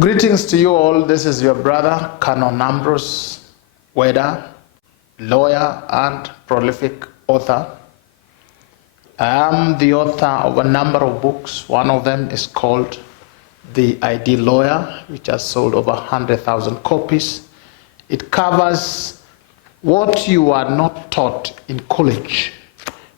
Greetings to you all. This is your brother, Canon Ambrose Weda, lawyer and prolific author. I am the author of a number of books. One of them is called The Ideal Lawyer, which has sold over 100,000 copies. It covers what you are not taught in college,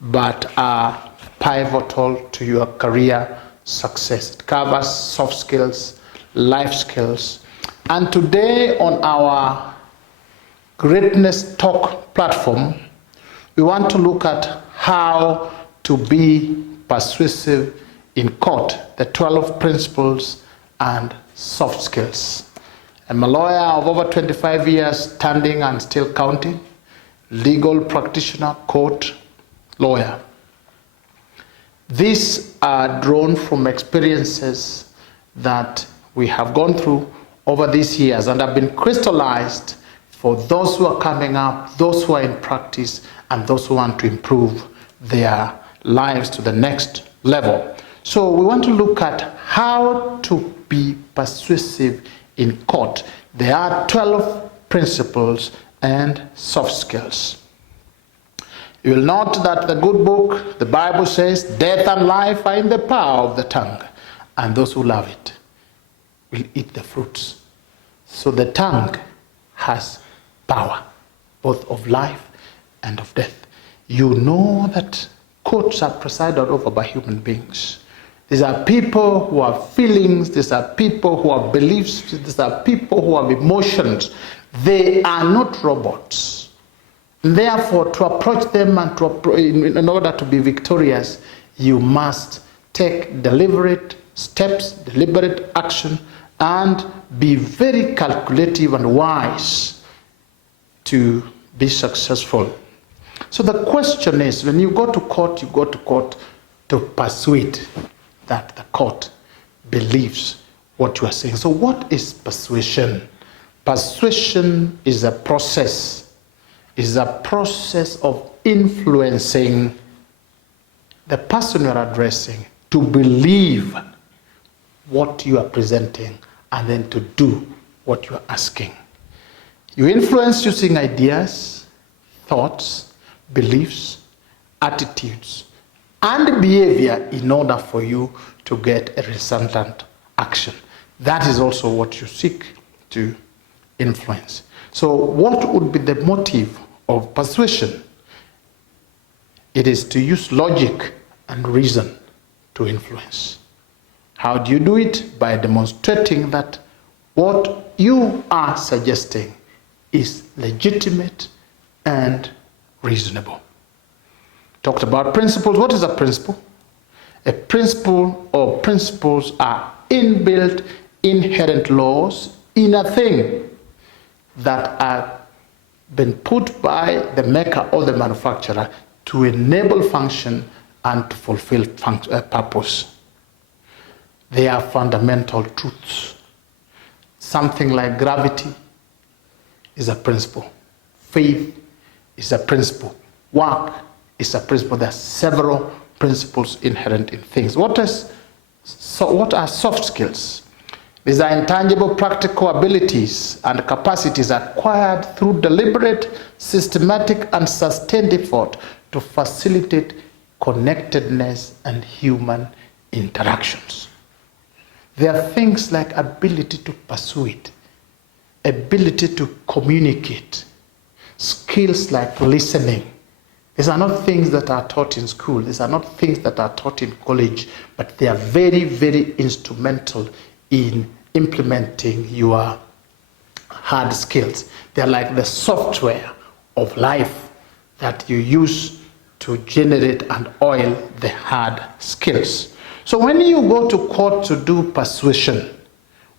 but are pivotal to your career success. It covers soft skills, life skills. And today on our Greatness Talk platform, we want to look at how to be persuasive in court, the 12 principles and soft skills. I'm a lawyer of over 25 years, standing and still counting, legal practitioner, court lawyer. These are drawn from experiences that we have gone through over these years and have been crystallized for those who are coming up, those who are in practice, and those who want to improve their lives to the next level. So we want to look at how to be persuasive in court. There are 12 principles and soft skills. You will note that the good book, the Bible says, death and life are in the power of the tongue, and those who love it will eat the fruits. So the tongue has power, both of life and of death. You know that courts are presided over by human beings. These are people who have feelings, these are people who have beliefs, these are people who have emotions. They are not robots. Therefore, to approach them and in order to be victorious, you must take deliberate steps, deliberate action, and be very calculative and wise to be successful. So the question is, when you go to court to persuade that the court believes what you are saying. So what is persuasion? Persuasion is a process of influencing the person you are addressing to believe what you are presenting and then to do what you are asking. You influence using ideas, thoughts, beliefs, attitudes, and behavior in order for you to get a resultant action. That is also what you seek to influence. So what would be the motive of persuasion? It is to use logic and reason to influence. How do you do it? By demonstrating that what you are suggesting is legitimate and reasonable. Talked about principles. What is a principle? A principle or principles are inbuilt, inherent laws in a thing that are been put by the maker or the manufacturer to enable function and to fulfill purpose. They are fundamental truths. Something like gravity is a principle. Faith is a principle. Work is a principle. There are several principles inherent in things. What are soft skills? These are intangible practical abilities and capacities acquired through deliberate, systematic, and sustained effort to facilitate connectedness and human interactions. There are things like ability to persuade, ability to communicate, skills like listening. These are not things that are taught in school. These are not things that are taught in college, but they are very, very instrumental in implementing your hard skills. They are like the software of life that you use to generate and oil the hard skills. So when you go to court to do persuasion,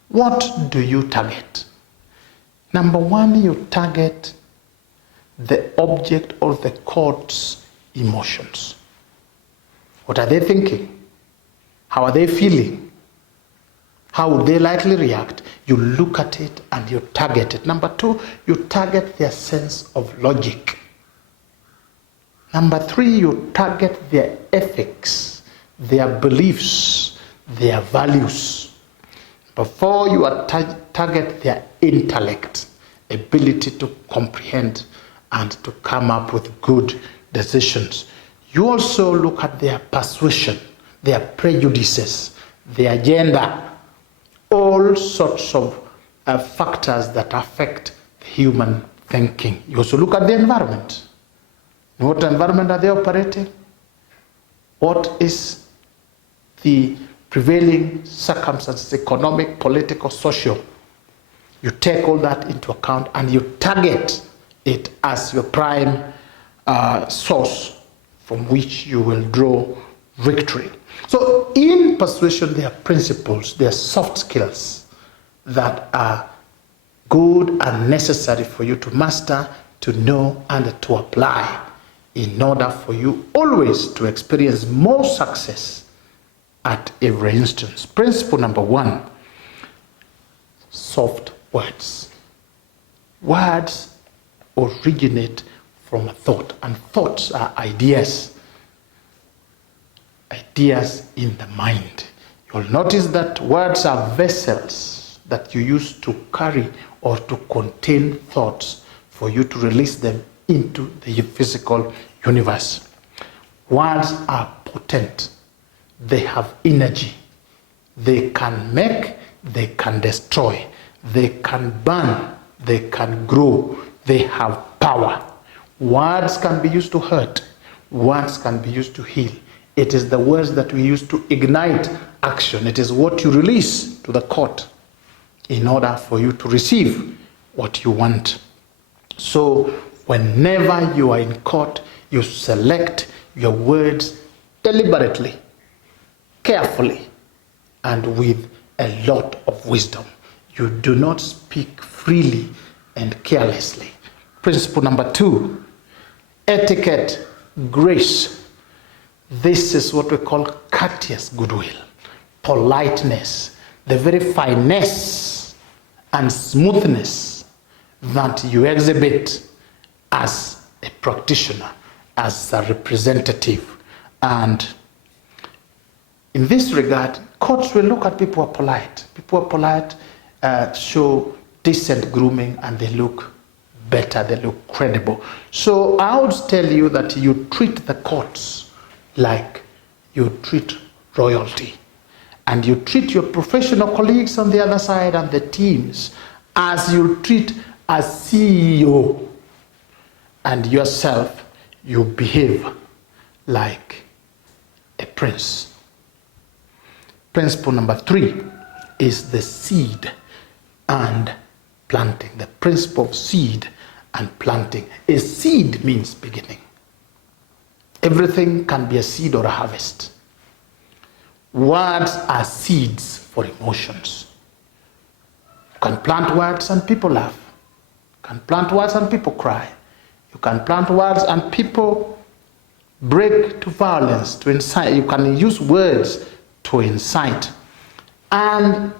what do you target? Number one, you target the object of the court's emotions. What are they thinking? How are they feeling? How would they likely react? You look at it and you target it. Number two, you target their sense of logic. Number three, you target their ethics, their beliefs, their values. Number 4, you target their intellect, ability to comprehend and to come up with good decisions. You also look at their persuasion, their prejudices, their agenda, all sorts of factors that affect human thinking. You also look at the environment. In what environment are they operating? What is the prevailing circumstances, economic, political, social? You take all that into account and you target it as your prime source from which you will draw victory. So in persuasion, there are principles, there are soft skills that are good and necessary for you to master, to know, and to apply in order for you always to experience more success at every instance. Principle number 1, soft words. Words originate from a thought, and thoughts are ideas. Ideas in the mind. You'll notice that words are vessels that you use to carry or to contain thoughts for you to release them into the physical universe. Words are potent. They have energy. They can make, they can destroy, they can burn, they can grow, they have power. Words can be used to hurt. Words can be used to heal. It is the words that we use to ignite action. It is what you release to the court in order for you to receive what you want. So whenever you are in court, you select your words deliberately, carefully, and with a lot of wisdom. You do not speak freely and carelessly. Principle number 2, etiquette, grace. This is what we call courteous goodwill, politeness, the very finesse and smoothness that you exhibit as a practitioner, as a representative. And in this regard, courts will look at people who are polite. People who are polite show decent grooming and they look better, they look credible. So I would tell you that you treat the courts like you treat royalty. And you treat your professional colleagues on the other side and the teams as you treat a CEO. And yourself, you behave like a prince. Principle number 3 is the seed and planting. The principle of seed and planting. A seed means beginning. Everything can be a seed or a harvest. Words are seeds for emotions. You can plant words and people laugh. You can plant words and people cry. You can plant words and people break to violence, to incite. You can use words to incite. And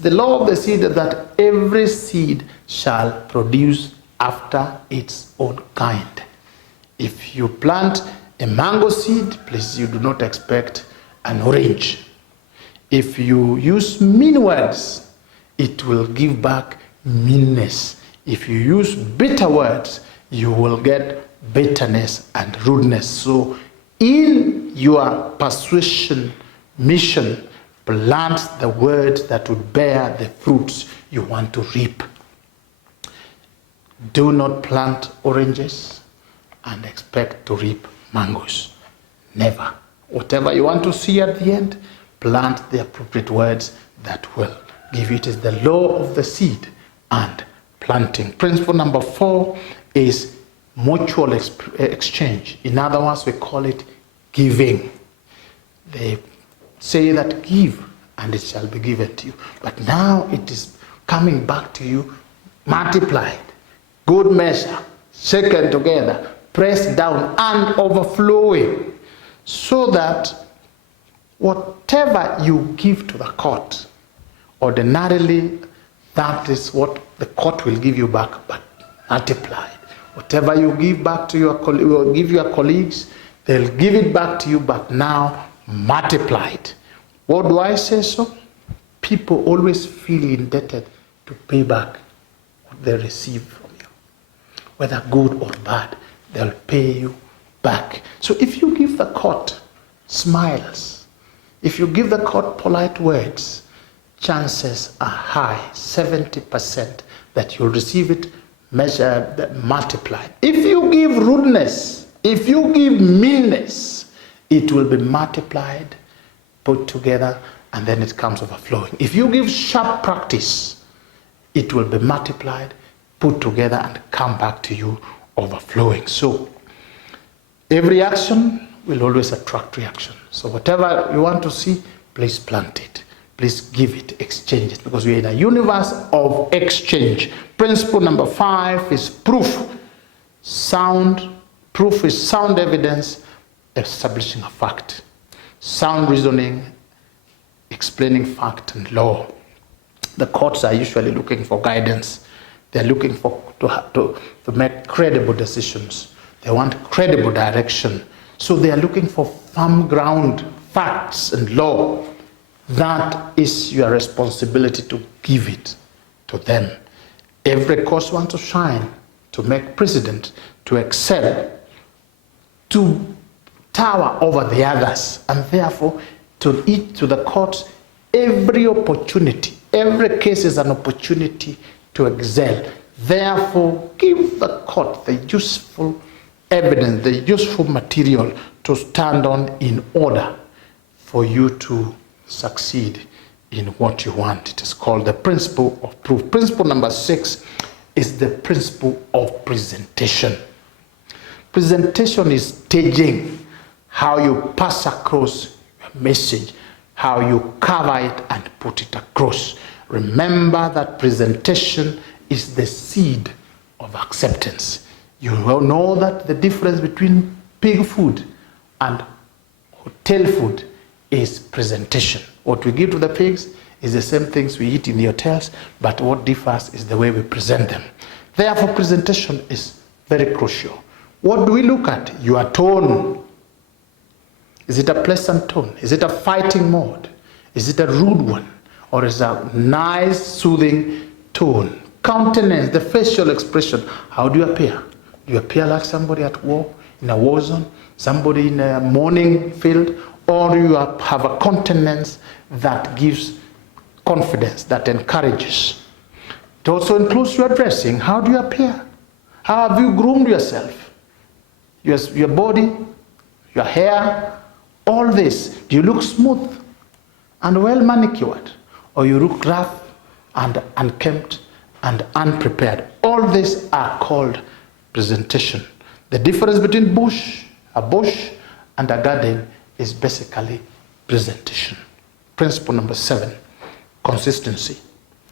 the law of the seed is that every seed shall produce after its own kind. If you plant a mango seed, please, you do not expect an orange. If you use mean words, it will give back meanness. If you use bitter words, you will get bitterness and rudeness. So in your persuasion mission, plant the words that would bear the fruits you want to reap. Do not plant oranges and expect to reap mangoes. Never. Whatever you want to see at the end, plant the appropriate words that will give you. It is the law of the seed and planting. Principle number 4 is mutual exchange. In other words, we call it giving. They say that give and it shall be given to you. But now it is coming back to you multiplied. Good measure, shaken together, pressed down and overflowing, so that whatever you give to the court, ordinarily that is what the court will give you back, but multiplied. Whatever you give back to your colleagues, they'll give it back to you, but now multiplied. What do I say so? people always feel indebted to pay back what they receive from you. Whether good or bad, they'll pay you back. So if you give the court smiles, if you give the court polite words, chances are high, 70%, that you'll receive it measured, multiplied. If you give rudeness, if you give meanness, it will be multiplied, put together, and then it comes overflowing. If you give sharp practice, it will be multiplied, put together, and come back to you overflowing. So every action will always attract reaction. So whatever you want to see, please plant it. Please give it, exchange it, because we're in a universe of exchange. Principle number 5 is proof. Proof is sound evidence establishing a fact. Sound reasoning, explaining fact and law. The courts are usually looking for guidance. They're looking to make credible decisions. They want credible direction. So they are looking for firm ground, facts and law. That is your responsibility to give it to them. Every course wants to shine, to make precedent, to excel, to tower over the others, and therefore to the courts every opportunity. Every case is an opportunity to excel. Therefore, give the court the useful evidence, the useful material to stand on in order for you to succeed in what you want. It is called the principle of proof. Principle number 6 is the principle of presentation. Presentation is staging, how you pass across your message, how you cover it and put it across. Remember that presentation is the seed of acceptance. You know that the difference between pig food and hotel food is presentation. What we give to the pigs is the same things we eat in the hotels, but what differs is the way we present them. Therefore, presentation is very crucial. What do we look at? Your tone. Is it a pleasant tone? Is it a fighting mode? Is it a rude one? Or is it a nice, soothing tone? Countenance, the facial expression. How do you appear? Do you appear like somebody at war, in a war zone? Somebody in a mourning field? Or do you have a countenance that gives confidence, that encourages? It also includes your dressing. How do you appear? How have you groomed yourself? Your body, your hair, all this. Do you look smooth and well manicured? Or you look rough and unkempt and unprepared? All these are called presentation. The difference between a bush and a garden is basically presentation. Principle number 7, consistency.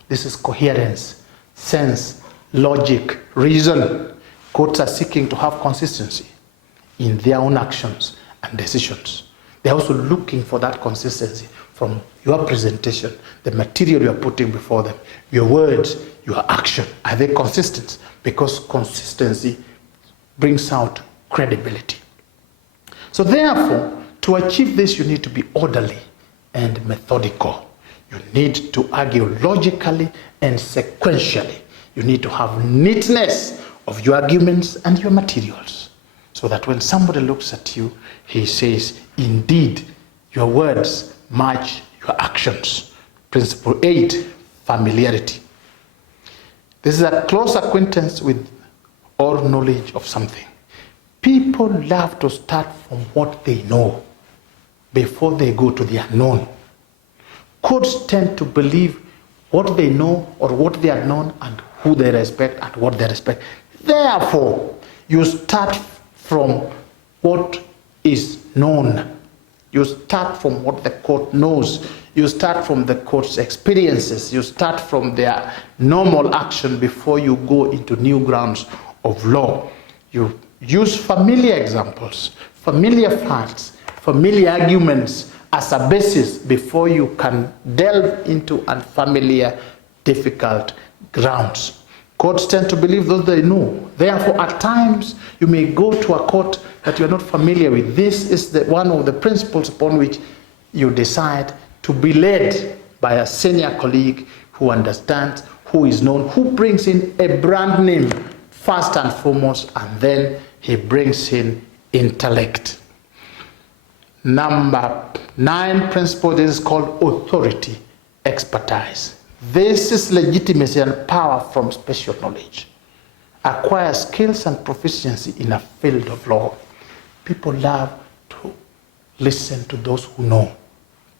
This is coherence, sense, logic, reason. Courts are seeking to have consistency in their own actions and decisions. They're also looking for that consistency from your presentation, the material you're putting before them, your words, your action. Are they consistent? Because consistency brings out credibility. So therefore, to achieve this, you need to be orderly and methodical. You need to argue logically and sequentially. You need to have neatness of your arguments and your materials, so that when somebody looks at you, he says, indeed, your words match your actions. Principle 8, familiarity. This is a close acquaintance with or knowledge of something. People love to start from what they know before they go to the unknown. Courts tend to believe what they know or what they are known and who they respect and what they respect. Therefore, you start from what is known. You start from what the court knows. You start from the court's experiences. You start from their normal action before you go into new grounds of law. You use familiar examples, familiar facts, familiar arguments as a basis before you can delve into unfamiliar, difficult grounds. Courts tend to believe those they know. Therefore, at times, you may go to a court that you're not familiar with. This is one of the principles upon which you decide to be led by a senior colleague who understands, who is known, who brings in a brand name first and foremost, and then he brings in intellect. Number 9 principle, this is called authority, expertise. This is legitimacy and power from special knowledge. Acquire skills and proficiency in a field of law. People love to listen to those who know.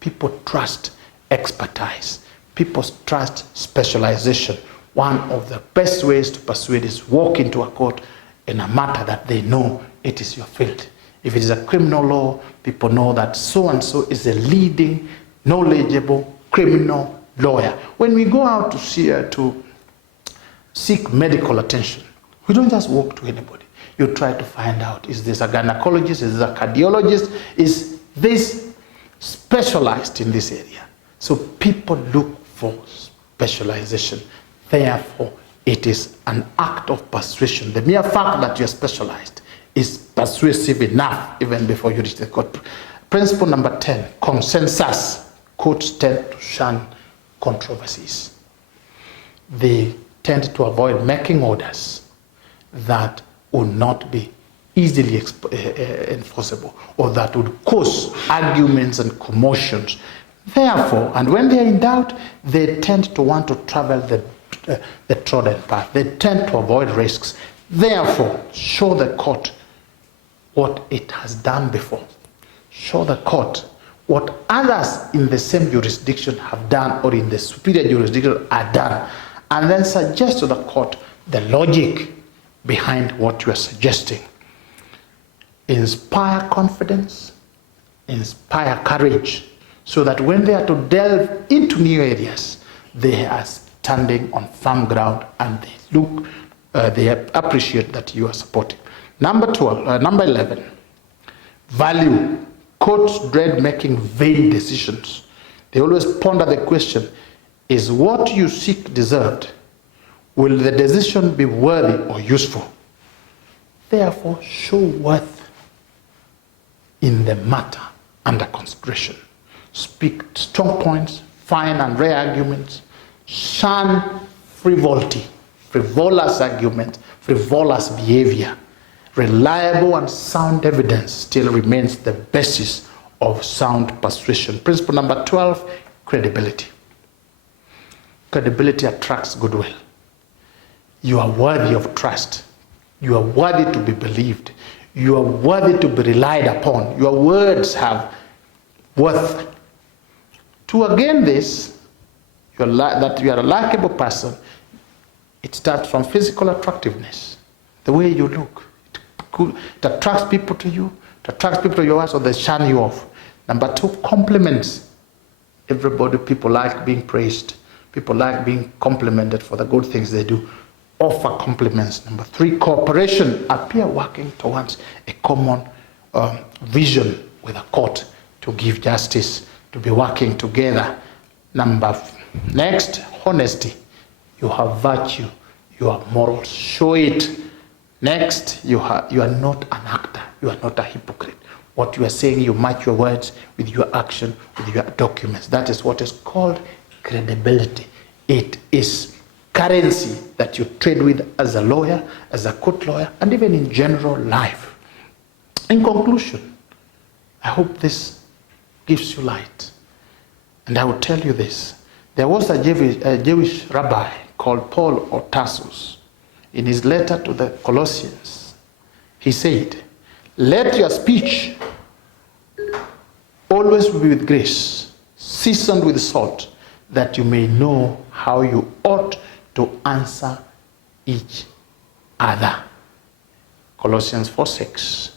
People trust expertise. People trust specialization. One of the best ways to persuade is walk into a court in a matter that they know it is your field. If it is a criminal law, people know that so-and-so is a leading, knowledgeable criminal lawyer. When we go out to seek medical attention, we don't just walk to anybody. You try to find out, is this a gynecologist, is this a cardiologist, is this specialized in this area? So people look for specialization. Therefore, it is an act of persuasion. The mere fact that you're specialized is persuasive enough even before you reach the court. Principle number 10, consensus. Courts tend to shun controversies. They tend to avoid making orders that would not be easily enforceable or that would cause arguments and commotions. Therefore, and when they are in doubt, they tend to want to travel the trodden path. They tend to avoid risks. Therefore, show the court what it has done before. Show the court what others in the same jurisdiction have done or in the superior jurisdiction are done, and then suggest to the court the logic behind what you are suggesting. Inspire confidence, inspire courage, so that when they are to delve into new areas, they are standing on firm ground and they appreciate that you are supporting. Number 11, value. Courts dread making vain decisions. They always ponder the question, is what you seek deserved? Will the decision be worthy or useful? Therefore, show worth in the matter under consideration. Speak strong points, fine and rare arguments. Shun frivolity, frivolous argument, frivolous behavior. Reliable and sound evidence still remains the basis of sound persuasion. Principle number 12, credibility. Credibility attracts goodwill. You are worthy of trust. You are worthy to be believed. You are worthy to be relied upon. Your words have worth. To gain this, that you are a likable person, it starts from physical attractiveness, the way you look. It attracts people to you, it attracts people to your words, or they shun you off. Number 2, compliments. People like being praised. People like being complimented for the good things they do. Offer compliments. Number 3, cooperation. Appear working towards a common vision with a court to give justice, to be working together. Next, honesty. You have virtue. You have morals. Show it. Next, you are not an actor. You are not a hypocrite. What you are saying, you match your words with your action, with your documents. That is what is called credibility. It is currency that you trade with as a lawyer, as a court lawyer, and even in general life. In conclusion, I hope this gives you light. And I will tell you this. There was a Jewish rabbi called Paul of Tarsus. In his letter to the Colossians, he said, let your speech always be with grace, seasoned with salt, that you may know how you ought to answer each other. Colossians 4:6.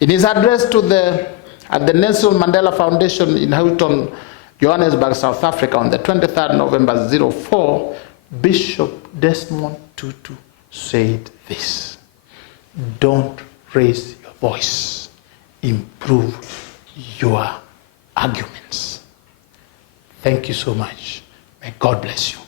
In his address at the Nelson Mandela Foundation in Hilton, Johannesburg, South Africa, on the 23rd November 2004, Bishop Desmond Tutu said this: don't raise your voice, improve your arguments. Thank you so much. May God bless you.